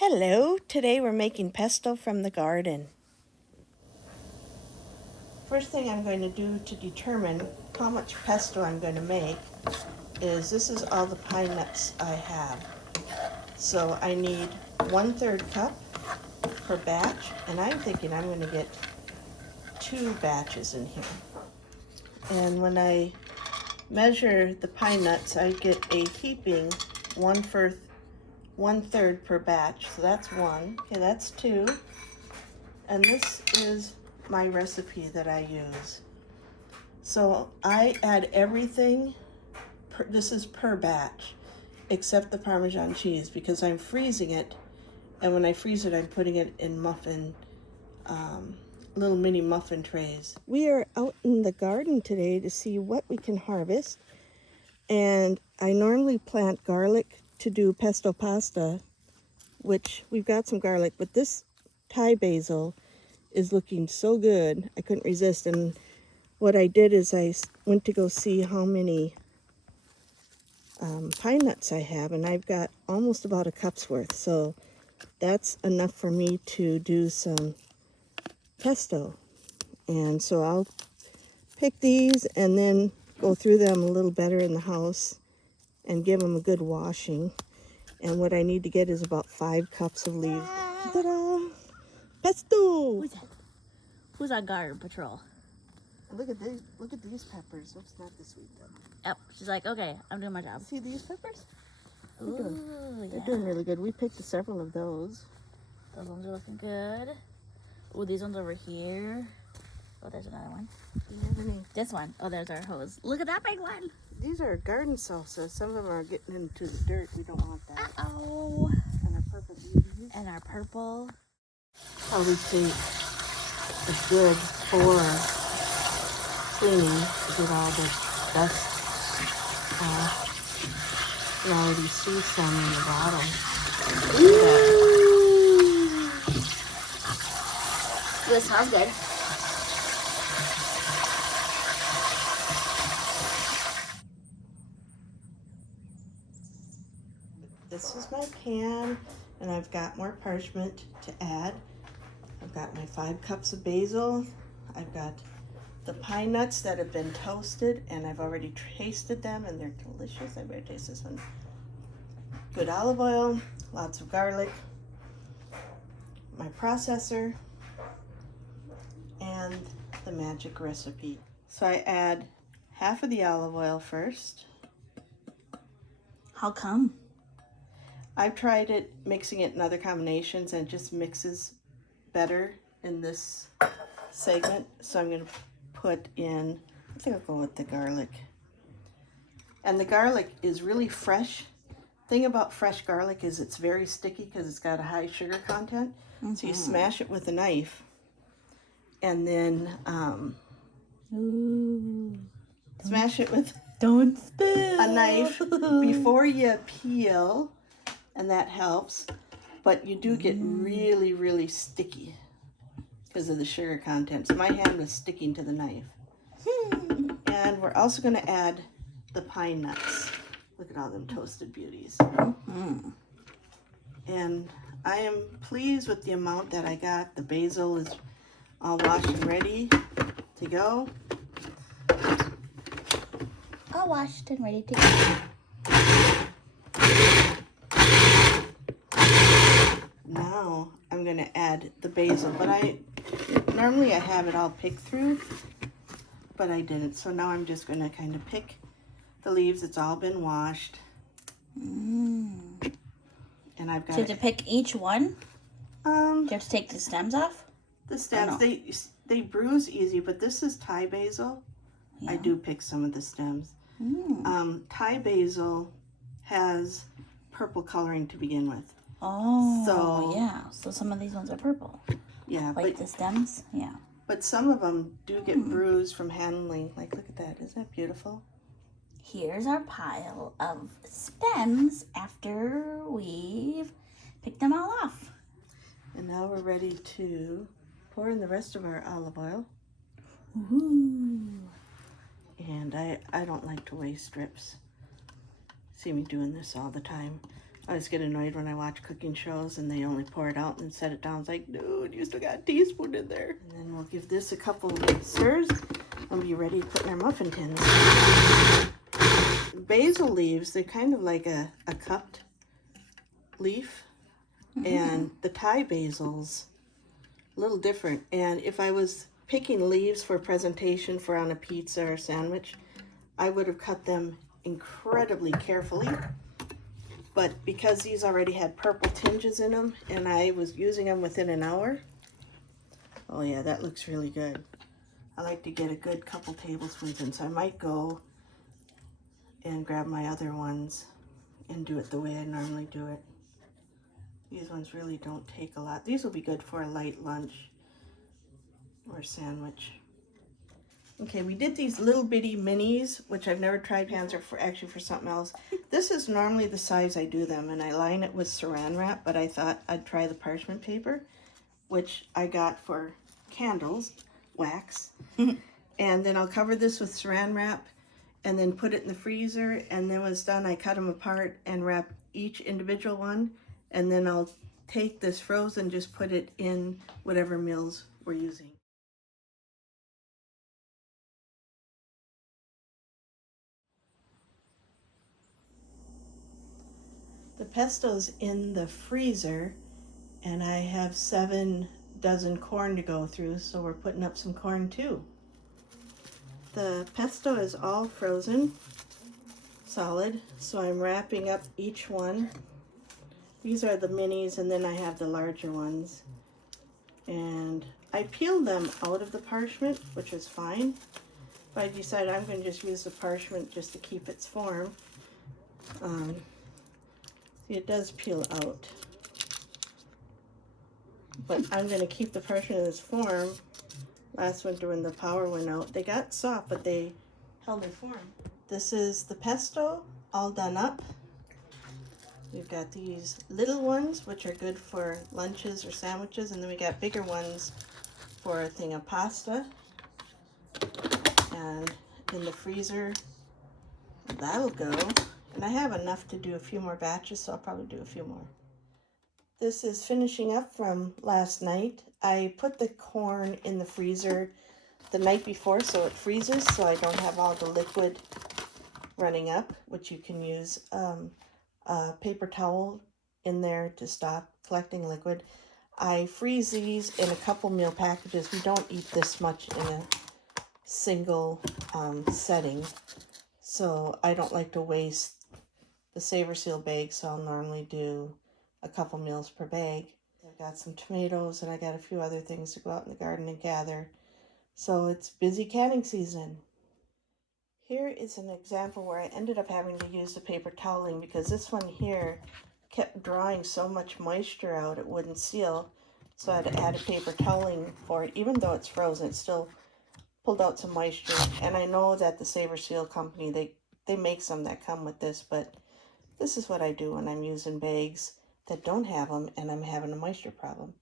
Hello, today we're making pesto from the garden. First thing I'm going to do to determine how much pesto I'm going to make is this is all the pine nuts I have. So I need 1/3 cup per batch, and I'm thinking I'm going to get 2 batches in here. And when I measure the pine nuts, I get a heaping 1/3 per batch. So that's 1. Okay, that's 2. And this is my recipe that I use. So I add everything, this is per batch, except the Parmesan cheese because I'm freezing it. And when I freeze it, I'm putting it in little mini muffin trays. We are out in the garden today to see what we can harvest. And I normally plant garlic to do pesto pasta, which we've got some garlic, but this Thai basil is looking so good. I couldn't resist. And what I did is I went to go see how many pine nuts I have, and I've got almost about a cup's worth. So that's enough for me to do some pesto. And so I'll pick these and then go through them a little better in the house and give them a good washing. And what I need to get is about 5 cups of leaves. Ta-da! Pesto! Who's that? Who's on guard patrol? Look at these peppers. Oops, not this sweet though. Yep. She's like, okay, I'm doing my job. See these peppers? Ooh, They're doing really good. We picked several of those. Those ones are looking good. Ooh, these ones over here. Oh, there's another one. Do you have any? This one. Oh, there's our hose. Look at that big one. These are garden salsa. Some of them are getting into the dirt. We don't want that. Uh-oh. And our purple beauties. And our purple. Probably take a good 4 cleaning to get all the dust off. You already see some in the bottle. Ooh. This smells good. This is my pan, and I've got more parchment to add. I've got my 5 cups of basil. I've got the pine nuts that have been toasted, and I've already tasted them, and they're delicious. I better taste this one. Good olive oil, lots of garlic, my processor, and the magic recipe. So I add half of the olive oil first. How come? I've tried it, mixing it in other combinations, and it just mixes better in this segment. So I'm going to put in, I think I'll go with the garlic. And the garlic is really fresh. Thing about fresh garlic is it's very sticky because it's got a high sugar content. So you smash it with a knife, and then Ooh. smash it with Don't spill. a knife before you peel, and that helps. But you do get really, really sticky because of the sugar content. So my hand was sticking to the knife. And we're also going to add the pine nuts. Look at all them toasted beauties. And I am pleased with the amount that I got. The basil is all washed and ready to go. All washed and ready to go. Now I'm going to add the basil, but normally I have it all picked through, but I didn't. So now I'm just going to kind of pick the leaves. It's all been washed. And I've got So you have to pick each one? Do you have to take the stems off? the stems. no? They bruise easy, but this is Thai basil. Yeah. I do pick some of the stems. Thai basil has purple coloring to begin with. Oh, So- yeah. So some of these ones are purple. Yeah, Like the stems? Yeah. but some of them do get bruised from handling. Like, look at that. Isn't that beautiful? Here's our pile of stems after we've picked them all off. And now we're ready to pour in the rest of our olive oil. Ooh. And I don't like to waste strips. See me doing this all the time. I always get annoyed when I watch cooking shows and they only pour it out and set it down. It's like, dude, you still got a teaspoon in there. And then we'll give this a couple stirs and be ready to put in our muffin tins. Basil leaves, they're kind of like a cupped leaf. And the Thai basil's a little different. And if I was picking leaves for presentation for on a pizza or sandwich, I would have cut them incredibly carefully. But because these already had purple tinges in them and I was using them within an hour, oh yeah, that looks really good. I like to get a good couple tablespoons in, so I might go and grab my other ones and do it the way I normally do it. These ones really don't take a lot. These will be good for a light lunch or sandwich. Okay, we did these little bitty minis, which I've never tried pans or for something else. This is normally the size I do them, and I line it with saran wrap, but I thought I'd try the parchment paper, which I got for candles, wax. And then I'll cover this with saran wrap and then put it in the freezer, and then when it's done, I cut them apart and wrap each individual one, and then I'll take this frozen, just put it in whatever meals we're using. The pesto's in the freezer, and I have 7 dozen corn to go through, so we're putting up some corn too. The pesto is all frozen, solid, so I'm wrapping up each one. These are the minis, and then I have the larger ones. And I peeled them out of the parchment, which is fine. But I decided I'm going to just use the parchment just to keep its form. It does peel out, but I'm going to keep the parchment in its form. Last winter when the power went out, they got soft, but they held their form. This is the pesto all done up. We've got these little ones, which are good for lunches or sandwiches, and then we got bigger ones for a thing of pasta. And in the freezer, that'll go. And I have enough to do a few more batches, so I'll probably do a few more. This is finishing up from last night. I put the corn in the freezer the night before so it freezes, so I don't have all the liquid running up, which you can use a paper towel in there to stop collecting liquid. I freeze these in a couple meal packages. We don't eat this much in a single setting, so I don't like to waste the Savor Seal bag, so I'll normally do a couple meals per bag. I've got some tomatoes and I got a few other things to go out in the garden and gather. So it's busy canning season. Here is an example where I ended up having to use the paper toweling because this one here kept drawing so much moisture out it wouldn't seal. So I had to add a paper toweling for it. Even though it's frozen, it still pulled out some moisture. And I know that the Savor Seal company, they make some that come with this, but this is what I do when I'm using bags that don't have them and I'm having a moisture problem.